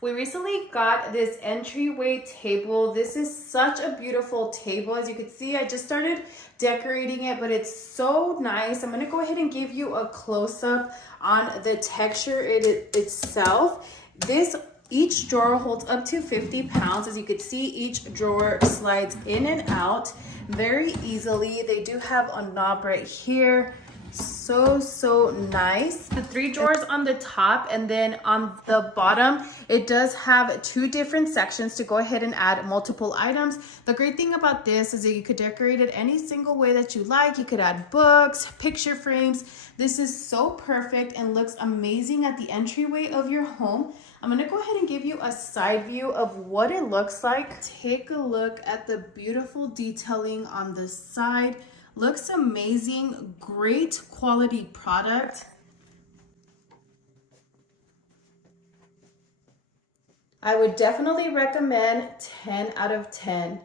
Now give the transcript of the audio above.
We recently got this entryway table. This is such a beautiful table. As you can see, I just started decorating it, but it's so nice. I'm gonna go ahead and give you a close-up on the texture itself. Each drawer holds up to 50 pounds. As you can see, each drawer slides in and out very easily. They do have a knob right here. So nice. The 3 drawers on the top, and then on the bottom it does have 2 different sections to go ahead and add multiple items. The great thing about this is that you could decorate it any single way that you like. You could add books, picture frames. This is so perfect and looks amazing at the entryway of your home. I'm gonna go ahead and give you a side view of what it looks like. Take a look at the beautiful detailing on the side. Looks amazing, great quality product. I would definitely recommend 10 out of 10.